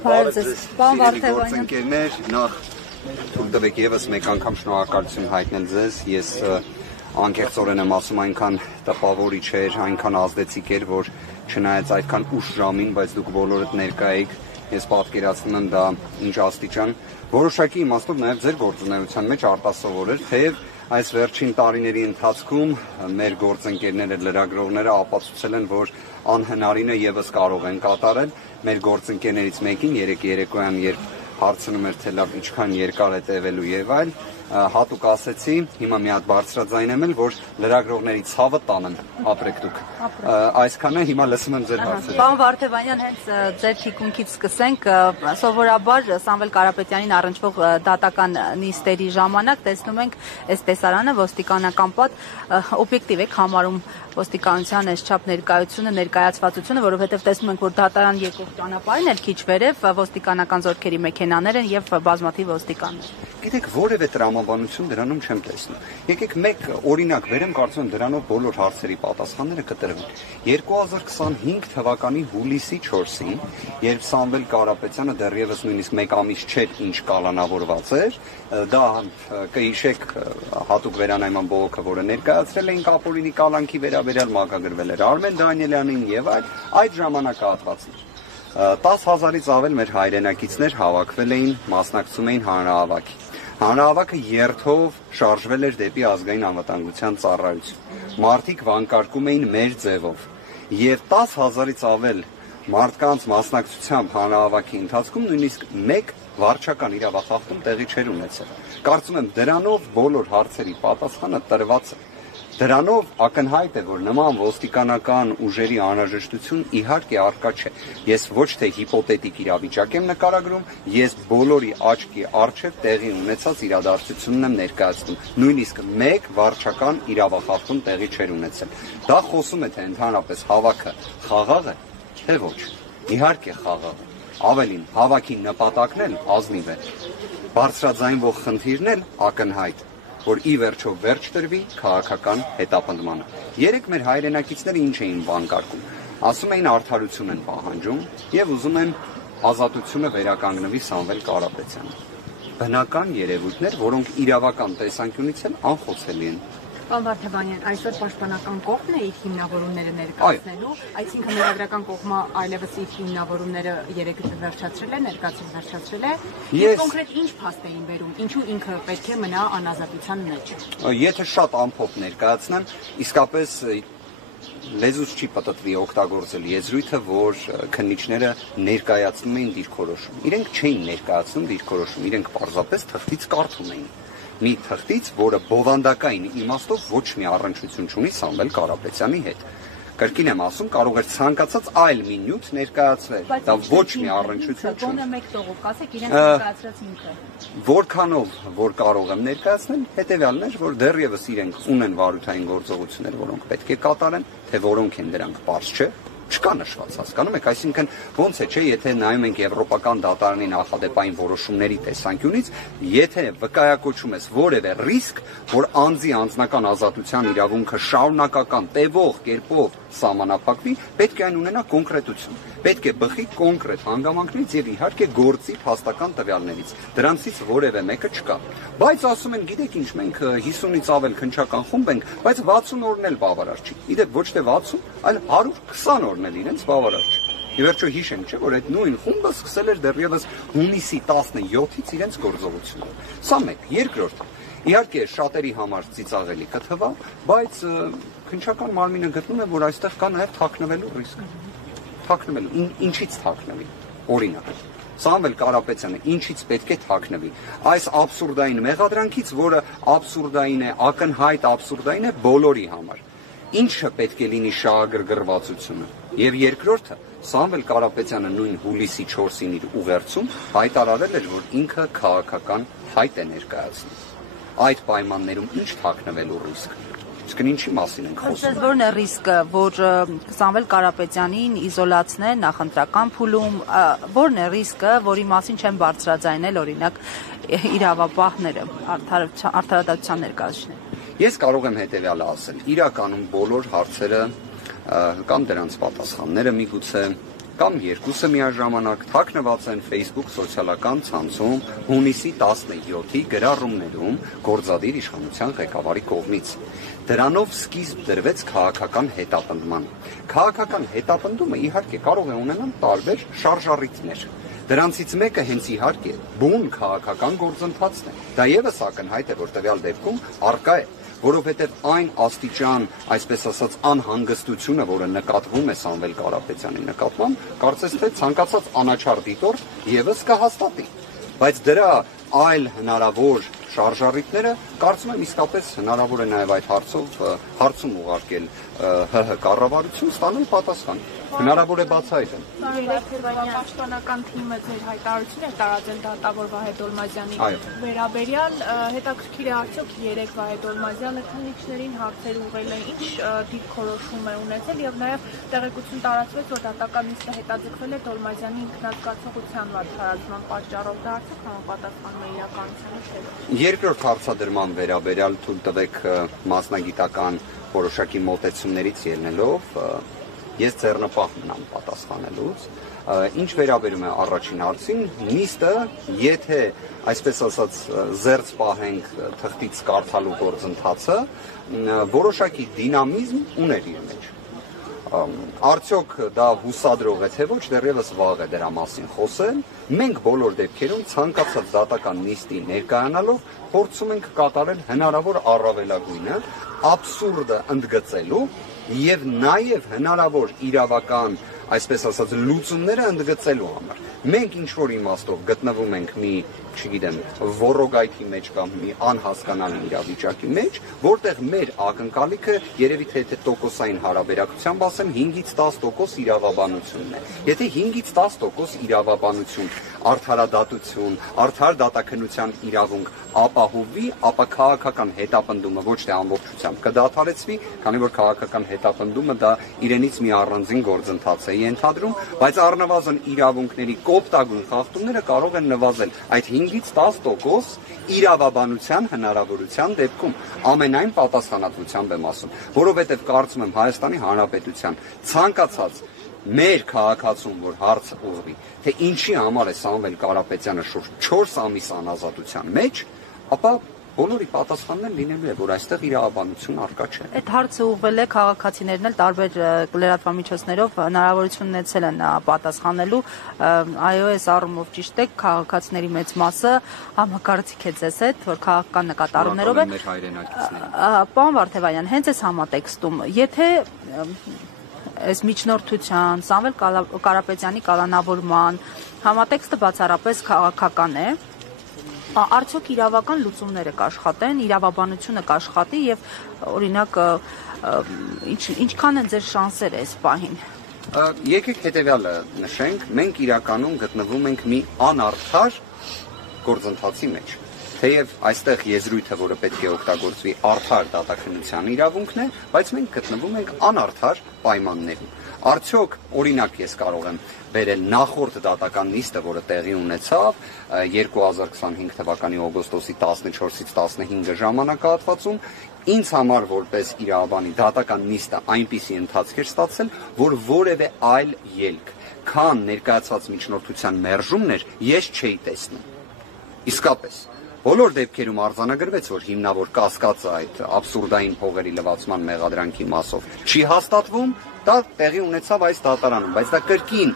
Գործընկերներ, նախ թույլ տվեք եւս մեկ անգամ շնորհակալություն հայտնել ձեզ։ Ես անկեղծորեն եմ ասում, այնքան տպավորիչ էր, այնքան ազդեցիկ էր, որ չնայած այդքան ուշ ժամին, բայց դուք բոլորդ ներկա եք, ես պատկերացնում եմ դա ինչ աստիճան, որոշակի իմաստով նաև ձեր գործունեության մեջ արտասովոր էր, թեև այս վերջին տարիների ընթացքում մեր գործընկերները, լրագրողները ապացուցել են, որ անհնարինը եւս կարող են կատարել։ Մեր գործընկերներից մեկին երեք երեկոյան, երբ հարցնում էր, թե լավ ինչքան երկար է տևելու եւ այլ, հատուկ ասեցի, հիմա մի հատ բարձրաձայն եմ, որ լրագրողների ցավը տանեմ, ապրեք դուք։ Այսքանը, հիմա լսում եմ ձեր հարցերը։ Պարոն Վարդևանյան, հենց ձեր թիկունքից սկսենք, սովորաբար Սամվել Կարապետյանին առնչվող դատական նիստերի ժամանակ տեսնում ենք այս տեսարանը ոստիկանական պատ օբյեկտիվ եք համարում ոստիկանության այսչափ ներկայությունը, ներկայացվածությունը, որովհետև տեսնում ենք, որ դատարան եկող ճանապարհին էլ քիչ վերև ոստիկանական զորքերի մեքենաներ են եւ բազմաթիվ ոստիկաններ։ Գիտեք, որևէ տրամաբանություն դրանում չեմ տեսնում։ Եկեք մեկ օրինակ վերեմ, կարծում եմ դրանով բոլոր հարցերի պատասխանները կտրվեն։ 2025 թվականի հուլիսի 4-ին, երբ Սամվել Կարապետյանը դեռևս նույնիսկ մեկ ամիս չէր ինչ կալանավորված էր, դա կհիշեք հատուկ վերանայման բողոքը, որը ներկայացրել էին Կապորինի կալանքի վերաբերյալ մակագրվել էր Արմեն Դանիելյանին եւ այդ ժամանակահատվածին 10,000-ից ավել մեր հայրենակիցներ հավաքվել էին, մասնակցում էին հանրահավաքի։ Հանրահավաքը երթով շարժվել էր դեպի ազգային անվտանգության ծառայություն։ Մարդիկ վանկարկում էին մեր ձևով եւ 10,000-ից ավել մարդկանց մասնակցությամբ հանրահավաքի ընթացքում նույնիսկ մեկ վարչական իրավախախտում տեղի չէր ունեցել։ Կարծում եմ դրանով բոլոր հարցերի պատասխանը տրված է։ Դրանով ակնհայտ է, որ նման ոստիկանական ուժերի անհրաժեշտություն իհարկե առկա չէ։ Ես ոչ թե հիպոթետիկ իրավիճակ եմ նկարագրում, ես բոլորի աչքի առջև տեղի ունեցած իրադարձությունն եմ ներկայացնում։ Նույնիսկ մեկ վարչական իրավախախտում տեղի չէր ունեցել։ Դա խոսում է, թե ընդհանրապես հավաքը խաղաղ է, թե ոչ։ Իհարկե խաղաղ է։ Ավելին, հավաքի նպատակն էլ ազնիվ է։ Բարձրաձայնվող խնդիրն էլ ակնհայտ, որ ի վերջո վերջ տրվի քաղաքական հետապնդմանը։ Երեք մեր հայրենակիցները ինչ էին վանկարկում։ Ասում էին արդարություն են պահանջում եւ ուզում են ազատությունը վերականգնվի Սամվել Կարապետյանը։ Բնական երևույթներ, որոնք իրավական տեսանկյունից էլ անխոցելի են։ Պարոն Վարդևանյան, այսօր պաշտպանական կողմն է իր հիմնավորումները ներկայացնելու, այսինքն ներագրական կողմը այլևս իր հիմնավորումները երեք վերջացրել է, ներկայացրել վերջացրել է, եւ կոնկրետ ինչ փաստ էին բերում, ինչու ինքը պետք է մնա անազատության մեջ։ Եթե շատ ամփոփ ներկայացնեմ, իսկապես լեզուս չի պատտվի օգտագործել եզրույթը, որ քննիչները ներկայացնում էին դիրքորոշում։ Իրենք չէին ներկայացնում դիրքորոշում, իրենք պարզապես թղթից կարդում էին։ Մի թղթից, որը բովանդակային իմաստով ոչ մի առնչություն չունի Սամվել Կարապետյանի հետ։ Կրկին եմ ասում, կարող էր ցանկացած այլ մի նյութ ներկայացվել։ Դա ոչ մի առնչություն չունի։ Գոնե մեկ տողով կասեք, իրենց ներկայացրած ինքը։ Որքանով որ կարող եմ ներկայացնել, հետեւյալն է, որ դեռևս իրենք ունեն վարութային գործողություններ, որոնք պետք է կատարեն, թե որոնք են դրանք բաց չէ։ Չկա նշված, հասկանում եք, այսինքն ոնց է, չէ, եթե նայում ենք Եվրոպական դատարանի նախադեպային որոշումների տեսանկյունից, եթե վկայակոչում ես որևէ ռիսկ, որ անձի անձնական ազատության իրավունքը շարունակական տևող կերպով սահմանափակվի, պետք է այն ունենա կոնկրետություն, պետք է բխի կոնկրետ հանգամանքներից եւ իհարկե գործի փաստական տվյալներից, դրանցից որևէ մեկը չկա։ Բայց ասում են, գիտեք ինչ, մենք 50-ից ավել քննչական խումբ ենք, բայց 60 օրն էլ բավարար չի։ Իդեպ ոչ թե 60, այլ 120 օրն էլ իրենց բավարար չէ։ Ի վերջո հիշենք, չէ, որ այդ նույն խումբը սկսել էր դեռևս հունիսի 17-ից իրենց գործողությունը։ Սա մեկ, երկրորդ։ Իհարկե շատերի համար ծիծաղելի կթվա, բայց քննչական մարմինը գտնում է, որ այստեղ կա նաև թաքնվելու ռիսկ։ Թաքնվելու, ինչից թաքնվի։ Օրինակ, Սամվել Կարապետյանը ինչից պետք է թաքնվի։ Այս աբսուրդային մեղադրանքից, որը աբսուրդային է, ակնհայտ աբսուրդային է բոլորի համար։ Ինչը պետք է լինի շահագրգռվածությունը։ Եվ երկրորդը, Սամվել Կարապետյանը նույն հուլիսի 4-ին իր ուղերձում հայտարարել էր, որ ինքը քաղաքական հայտ է ներկայացնում։ Այդ պայմաններում ինչ թաքնվելու ռիսկ։ Իսկ ինչի մասին ենք խոսում։ Որն է ռիսկը, որ Սամվել Կարապետյանին իզոլացնեն նախընտրական փուլում, որն է ռիսկը, որի մասին չեն բարձրաձայնել օրինակ իրավապահները, արդարադատության ներկայացուցիչները։ Ես կարող եմ հետևյալը ասել. իրականում բոլոր հարցերը կամ դրանց պատասխանները միգուցե կամ երկուսը միաժամանակ թաքնված են Facebook սոցիալական ցանցում հունիսի 17-ի գրառումներում գործադիր իշխանության ղեկավարի կողմից։ Դրանով սկիզբ դրվեց քաղաքական հետապնդման։ Քաղաքական հետապնդումը իհարկե կարող է ունենալ տարբեր շարժառիթներ։ Դրանցից մեկը հենց իհարկե բուն քաղաքական գործընթացն է։ Դա եւս ակնհայտ է, որ տվյալ դեպքում արկա է, որովհետև այն աստիճան, այսպես ասած, անհանգստությունը, որը նկատվում է Սամվել Կարապետյանի նկատմամբ, կարծես թե ցանկացած անաչառ դիտորդ եւս կհաստատի։ Բայց դրա այլ հնարավոր շարժառիթները կարծում եմ իսկապես հնարավոր է նաև այդ հարցում ուղարկել ՀՀ կառավարություն ստանալ պատասխան։ Հնարավոր է բացահայտել։ Պաշտպանական թիմը ձեր հայտարարություն է տարածել դատավոր Վահե Դոլմազյանի վերաբերյալ, հետաքրքիր է արդյոք երեք Վահե Դոլմազյանը քննիչներին հարցեր ուղղել է, ինչ դիրքորոշում է ունեցել եւ նաեւ տեղեկություն տարածվեց, որ դատական նիստը հետաձգվել է Դոլմազյանի ինքնազգացողության վատթարացման պատճառով, դա արդյոք համապատասխանում է իրականությանը, թե։ Երկրորդ հարցադրման վերաբերյալ թույլ տվեք մասնագիտական որոշակի մոտեցումներից ելնելով ես ձեռնպահ մնամ պատասխանելուց։ Ինչ վերաբերում է առաջին հարցին, նիստը, եթե այսպես ասած զերծ պահենք թղթից կարդալու գործընթացը, որոշակի դինամիզմ ուներ իր մեջ։ Արդյոք դա հուսադրող է թե ոչ, դեռևս վաղ է դրա մասին խոսել։ Մենք բոլոր դեպքերում ցանկացած դատական նիստի ներկայանալով փորձում ենք կատարել հնարավոր առավելագույնը, աբսուրդը ընդգծելու եւ նաեւ հնարավոր իրավական, այսպես ասած, լուծումները ընդգծելու համար։ Մենք ինչ որ իմաստով գտնվում ենք մի, չգիտեմ, ոռոգայթի մեջ կամ մի անհասկանալի իրավիճակի մեջ, որտեղ մեր ակնկալիքը երևի թե տոկոսային հարաբերակցությամբ ասեմ 5-ից 10% իրավաբանությունն է։ Եթե 5-ից 10% իրավաբանություն, արդարադատություն, արդար դատաքննության իրավունք ապահովի, ապա քաղաքական հետապնդումը ոչ թե ամբողջությամբ կդադարեցվի, քանի որ քաղաքական հետապնդումը դա իրենից մի առանձին գործընթաց է ենթադրում, բայց առնվազն իրավունքների կոպտագույն խախտումները կարող են նվազել այդ 5-ից 10% իրավաբանության հնարավորության դեպքում, ամենայն պատասխանատվությամբ եմ ասում, որովհետև կարծում եմ Հայաստանի Հանրապետության ցանկացած մեր քաղաքացուն, որ հարց ուղղվի, թե ինչի համար է Սամվել Կարապետյանը շուրջ 4 ամիս անազատության մեջ, ապա բոլորի պատասխանն լինելու է, որ այստեղ իրավաբանություն առկա չէ։ Այդ հարցը ուղղվել է քաղաքացիներն էլ տարբեր լրատվամիջոցներով հնարավորություն ունեցել են պատասխանելու, iOS առումով ճիշտ է, քաղաքացիների մեծ մասը համակարծիք է ձեզ հետ, որ քաղաքական նկատառումներով է։ Պարոն Վարդևանյան, հենց այս համատեքստում, եթե այս միջնորդության, Սամվել Կարապետյանի կալանավորման համատեքստը բացառապես քաղաքական է, արդյոք իրավական լուծումները կաշխատեն, իրավաբանությունը կաշխատի եւ օրինակ ինչքան են ձեր շանսերը այս պահին։ Եկեք հետեւյալը նշենք, մենք իրականում գտնվում ենք մի անարդար գործընթացի մեջ։ Թեև այստեղ եզրույթը, որը պետք է օգտագործվի արդար դատաքննության իրավունքն է, բայց մենք գտնվում ենք անարդար պայմաններում։ Արդյոք, օրինակ ես կարող եմ վերել նախորդ դատական նիստը, որը տեղի ունեցավ 2025 թվականի օգոստոսի 14-ից 15 ժամանակահատվածում, ինձ համար որպես իրավաբանի դատական նիստը այնպիսի ընթացք էր ստացել, որ որևէ այլ ելք, քան ներկայացված միջնորդության մերժումներ, ես չէի տեսնում։ Իսկապես բոլոր դեպքերում արձանագրվեց, որ հիմնավոր կասկածը այդ աբսուրդային փողերի լվացման մեղադրանքի մասով չի հաստատվում, դա տեղի ունեցավ այս դատարանում, բայց դա կրկին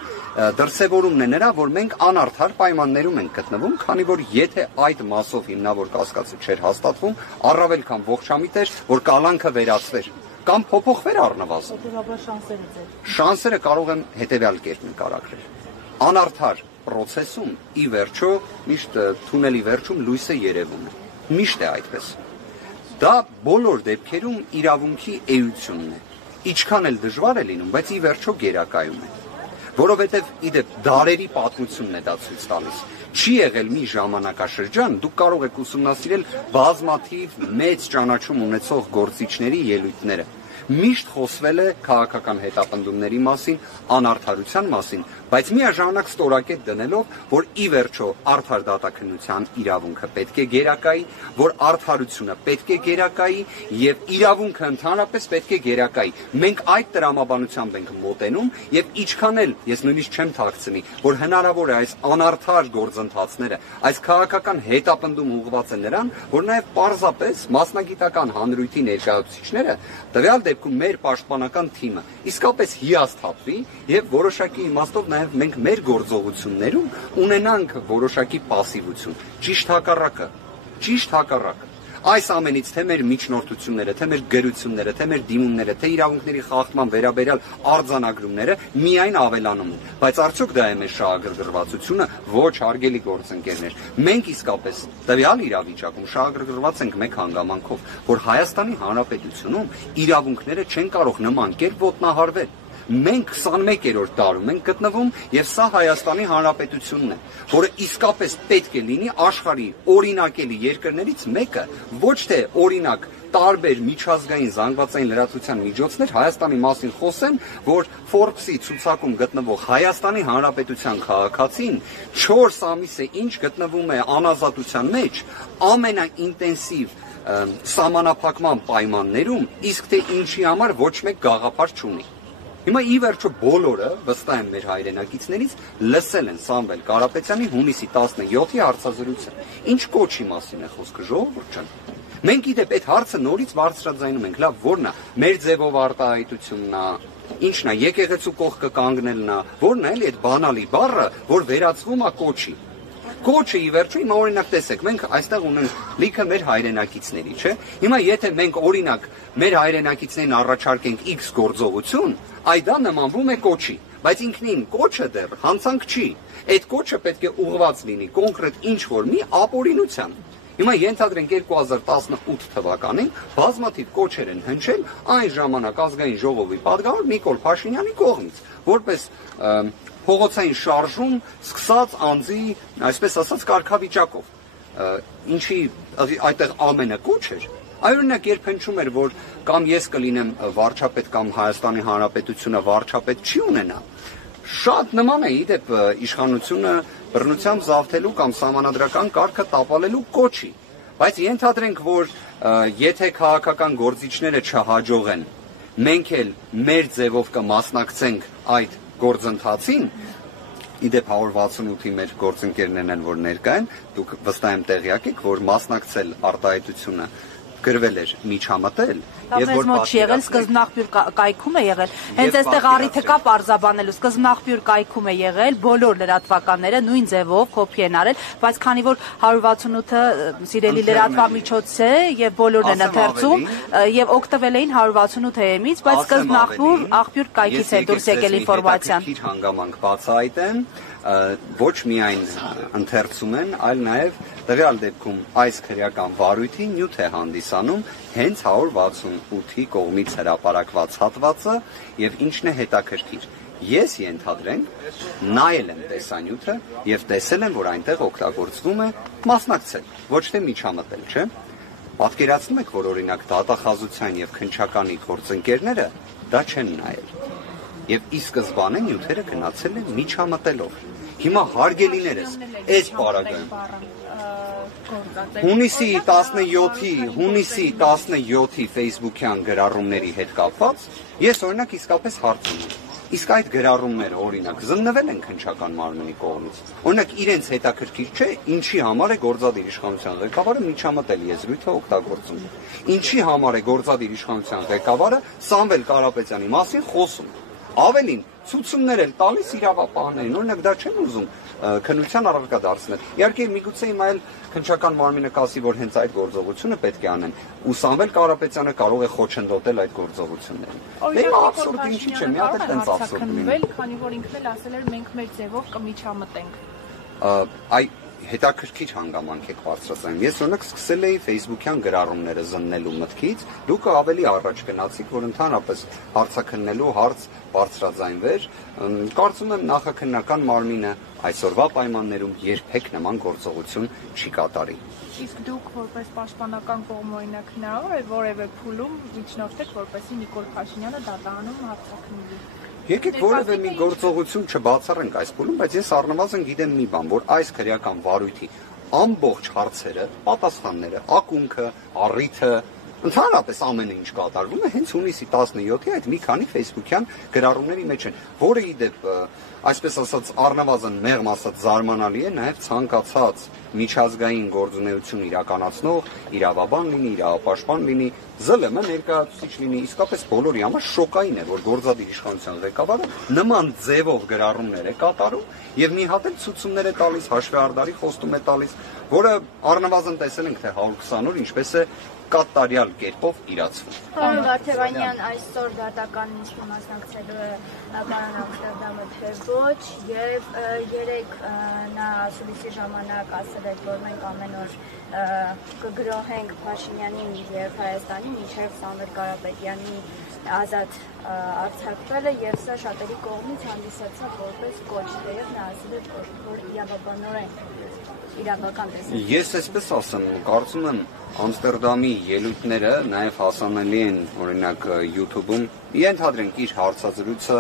դրսևորումն է նրա, որ մենք անարդար պայմաններում ենք գտնվում, քանի որ եթե այդ մասով հիմնավոր կասկածը չէր հաստատվում, առավել քան ողջամիտ էր, որ կալանքը վերացվեր կամ փոփոխվեր առնվազն։ Շանսերը կարող են հետևյալ կերպ նկարագրել։ Անարդար պրոցեսում ի վերջո միշտ թունելի վերջում լույսը երևում է։ Միշտ է այդպես։ Դա բոլոր դեպքերում իրավունքի էությունն է։ Ինչքան էլ դժվար է լինում, բայց ի վերջո գերակայում է։ Որովհետև իդեպ դարերի պատմությունն է դա ցույց տալիս։ Չի եղել մի ժամանակաշրջան, դուք կարող եք ուսումնասիրել բազմաթիվ մեծ ճանաչում ունեցող գործիչների ելույթները, Միշտ խոսվել է քաղաքական հետապնդումների մասին, անարդարության մասին, բայց միաժամանակ ստորակետ դնելով, որ ի վերջո արդար դատաքննության իրավունքը պետք է գերակայի, որ արդարությունը պետք է գերակայի եւ իրավունքը ընդհանրապես պետք է գերակայի։ Մենք այդ տրամաբանությամբ ենք մոտենում եւ ինչքան էլ ես նույնիսկ չեմ թաքցնի, որ հնարավոր է այս անարդար գործընթացները, այս քաղաքական հետապնդում ուղղված է նրան, որ նաեւ պարզապես մասնագիտական հանրույթի ներկայացուցիչները տվյալ դեպքում մեր պաշտպանական թիմը իսկապես հիասթափվի եւ որոշակի իմաստով նաեւ մենք մեր գործողություններում ունենանք որոշակի пассивություն, ճիշտ հակառակը։ Այս ամենից թե մեր միջնորդությունները, թե մեր գրությունները, թե մեր դիմումները, թե իրավունքների խախտման վերաբերյալ արձանագրումները միայն ավելանում են, բայց արդյոք դա է մեր շահագրգռվածությունը, ոչ հարգելի գործընկերներ։ Մենք իսկապես տվյալ իրավիճակում շահագրգռված ենք մեկ հանգամանքով, որ Հայաստանի Հանրապետությունում իրավունքները չեն կարող նման կերպ ոտնահարվել։ Մենք 21-րդ դարում ենք գտնվում եւ սա Հայաստանի Հանրապետությունն է, որը իսկապես պետք է լինի աշխարհի օրինակելի երկրներից մեկը, ոչ թե օրինակ տարբեր միջազգային զանգվածային լրատվության միջոցներ Հայաստանի մասին խոսեն, որ Forbes-ի ցուցակում գտնվող Հայաստանի Հանրապետության քաղաքացին 4 ամիս է ինչ գտնվում է անազատության մեջ ամենաինտենսիվ սահմանափակման պայմաններում, իսկ թե ինչի համար ոչ մեկ գաղափար չունի։ Հիմա ի վերջո բոլորը, վստահ եմ մեր հայրենակիցներից, լսել են Սամվել Կարապետյանի հունիսի 17-ի հարցազրույցը։ Ինչ կոչի մասին է խոսքը, ժողովուրդ ջան։ Մենք իդեպ այդ հարցը նորից բարձրաձայնում ենք, լավ, որն է, մեր ձևով արտահայտությունն է, ինչն է, եկեղեցու կողքը կանգնելն է, որն է էլի այդ բանալի բառը, որ վերածվում է կոչի։ Կոչը ի վերջո հիմա օրինակ տեսեք, մենք այստեղ ունենք լիքը մեր հայրենակիցների, չէ՞։ Հիմա եթե մենք օրինակ մեր հայրենակիցներին առաջարկենք X գործողություն, այդ դա նմանվում է կոչի, բայց ինքնին կոչը դեռ հանցանք չի։ Այդ կոչը պետք է ուղղված լինի կոնկրետ ինչ-որ մի ապօրինության։ Հիմա ենթադրենք 2018 թվականին բազմաթիվ կոչեր են հնչել այն ժամանակ ազգային ժողովի պատգամավոր Նիկոլ Փաշինյանի կողմից, որպես փողոցային շարժում սկսած անձի, այսպես ասած, կարգավիճակով, ինչի այդտեղ ամենը կոչ էր, այօրինակ երբ հնչում էր, որ կամ ես կլինեմ վարչապետ կամ Հայաստանի Հանրապետությունը վարչապետ չի ունենա, շատ նման է իդեպ իշխանությունը բռնությամբ զավթելու կամ սահմանադրական կարգը տապալելու կոչի, բայց ենթադրենք, որ եթե քաղաքական գործիչները չհաջողեն, մենք էլ մեր ձևով կմասնակցենք այդ գործընթացին, իդեպ 168-ի մեր գործընկերներն են, որ ներկա են, դուք վստահ եմ տեղյակ եք, որ մասնակցել արտահայտությունը գրվել էր միջամտել եւ որ մոտ չի եղել սկզբնաղբյուր կայքում է եղել հենց այստեղ առիթը կա պարզաբանելու սկզբնաղբյուր կայքում է եղել բոլոր լրատվականները նույն ձևով կոպի են արել բայց քանի որ 168-ը սիրելի լրատվամիջոց է եւ բոլորն են ընթերցում եւ օգտվել էին 168-ից բայց սկզբնաղբյուր աղբյուր կայքից է դուրս եկել ինֆորմացիան քիչ հանգամանք բացահայտեն ոչ միայն ընթերցում են, այլ նաև տվյալ դեպքում այս քրեական վարույթի նյութ է հանդիսանում հենց 168-ի կողմից հրապարակված հատվածը եւ ինչն է հետաքրքիր։ Ես ենթադրենք նայել եմ տեսանյութը եւ տեսել եմ, որ այնտեղ օգտագործվում է մասնակցել, ոչ թե միջամտել, չէ՞։ Պատկերացնում եք, որ օրինակ դատախազության եւ քննչականի գործընկերները դա չեն նայել։ Եւ ի սկզբանե նյութերը գնացել են միջամտելով։ Հիմա հարգելիներս, այս պարագայում հունիսի 17-ի Facebook-յան գրառումների հետ կապված ես օրինակ իսկապես հարց ունեմ։ Իսկ այդ գրառումները օրինակ զննվել են քննչական մարմնի կողմից։ Օրինակ իրենց հետաքրքիր չէ, ինչի համար է գործադիր իշխանության ղեկավարը միջամտել եզրույթը օգտագործում։ Ինչի համար է գործադիր իշխանության ղեկավարը Սամվել Կարապետյանի մասին խոսում։ Ավելին, ցուցումներ էլ տալիս իրավապահներին, օրինակ դա չեն ուզում քննության առարկա դարձնել։ Իհարկե միգուցե հիմա էլ քննչական մարմինը կասի, որ հենց այդ գործողությունը պետք է անեն, ու Սամվել Կարապետյանը կարող է խոչընդոտել այդ գործողություններին։ Դե աբսուրդ ինչի՞ չէ, մի հատ էլ տենց աբսուրդ լինի։ Քանի որ ինքն էլ ասել էր մենք մեր ձևով կմիջամտենք։ Այ հետաքրքիր հանգամանք եք բարձրացնում։ Ես օրինակ սկսել էի Facebook-յան գրառումները զննելու մտքից, դուք ավելի առաջ գնացիք, որ ընդհանրապես հարցաքննելու հարց բարձրաձայնվեր։ Կարծում եմ նախաքննական մարմինը այսօրվա պայմաններում երբեք նման գործողություն չի կատարի։ Իսկ դուք որպես պաշտպանական կողմ օրինակ հնարավոր է որևէ փուլում միջնորդեք, որպեսզի Նիկոլ Փաշինյանը դատարանում հարձակվի։ Եկեք որևէ մի գործողություն չբացառենք այս փուլում, բայց ես առնվազն գիտեմ մի բան, որ այս քրեական վարույթի ամբողջ հարցերը, պատասխանները, ակունքը, առիթը, ընդհանրապես ամենը ինչ կատարվում է հենց հունիսի 17-ի այդ մի քանի Facebook-յան գրառումների մեջ են, որը ի դեպ, այսպես ասած, առնվազն մեղմ ասած զարմանալի է նաև ցանկացած միջազգային գործունեություն իրականացնող իրավաբան լինի, իրավապաշտպան լինի, ԶԼՄ ներկայացուցիչ լինի, իսկապես բոլորի համար շոկային է, որ գործադիր իշխանության ղեկավարը նման ձևով գրառումներ է կատարում եւ մի հատ էլ ցուցումներ է տալիս, հաշվեհարդարի խոստում է տալիս, որը առնվազն տեսել ենք թե 120 օր ինչպես է կատարյալ կերպով իրացվում։ Պարոն Վարդևանյան, այսօր դատական նիստին մասնակցելու է պարոն Ամստերդամը թե ոչ, եւ երեք նա ասուլիսի ժամանակ ասել էր, որ մենք ամեն օր կգրոհենք Փաշինյանին եւ Հայաստանին, մինչեւ Սամվել Կարապետյանի ազատ արձակվելը, եւ սա շատերի կողմից հանդիսացավ որպես կոչ, թեև նա ասել էր, որ իրավաբանորեն իրավական տեսակ։ Ես այսպես ասեմ, կարծում եմ Ամստերդամի ելույթները նաև հասանելի են օրինակ YouTube-ում, ենթադրենք իր հարցազրույցը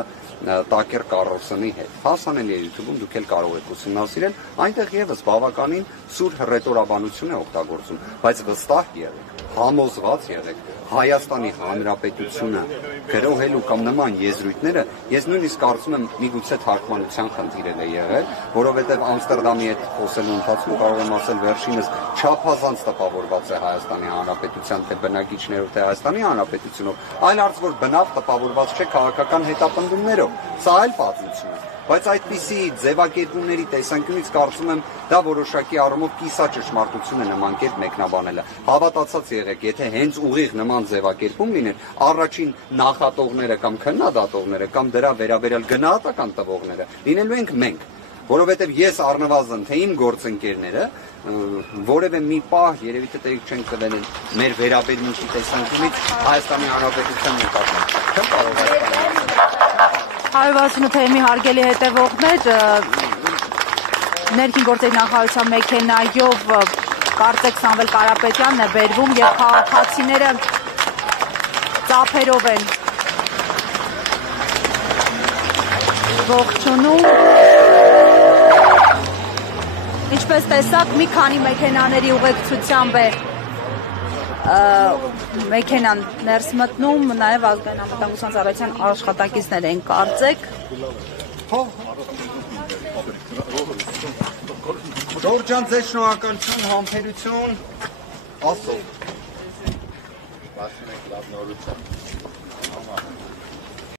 Տակեր Կարլսոնի հետ։ Հասանելի է YouTube-ում, դուք էլ կարող եք ուսումնասիրել, այնտեղ եւս բավականին սուր հռետորաբանություն է օգտագործում, բայց վստահ եղեք, համոզված եղեք, Հայաստանի Հանրապետությունը գրոհելու կամ նման եզրույթները, ես նույնիսկ կարծում եմ միգուցե թարգմանության խնդիր է եղել, որովհետև Ամստերդամի հետ խոսելու ընթացքում կարող եմ ասել վերջինս չափազանց տպավորված է Հայաստանի Հանրապետության թե բնակիչներով, թե Հայաստանի Հանրապետությունով, այլ հարց որ բնավ տպավորված չէ քաղաքական հետապնդումներով, սա այլ պատմություն է։ Բայց այդպիսի ձևակերպումների տեսանկյունից կարծում եմ դա որոշակի առումով կիսա ճշմարտություն է նման կերպ մեկնաբանելը։ Հավատացած եղեք, եթե հենց ուղիղ նման ձևակերպում լիներ, առաջին նախատողները կամ քննադատողները կամ դրա վերաբերյալ գնահատական տվողները լինելու ենք մենք, որովհետև ես առնվազն թե իմ գործընկերները որևէ մի պահ երևի թե տեղ չեն տվել մեր վերաբերմունքի տեսանկյունից Հայաստանի Հանրապետության նկատմամբ։ Չեմ կարող 168-ի հարգելի հետևողներ, ներքին գործերի նախարարության մեքենայով կարծեք Սամվել Կարապետյանն է բերվում եւ քաղաքացիները ծափերով են ողջունում։ Ինչպես տեսաք, մի քանի մեքենաների ուղեկցությամբ է մեքենան ներս մտնում, նաև ազգային անվտանգության ծառայության աշխատակիցներ են կարծեք։ Ժորժ ջան, ձեզ շնորհակալություն, համբերություն, ասո։ Լավ նորություն։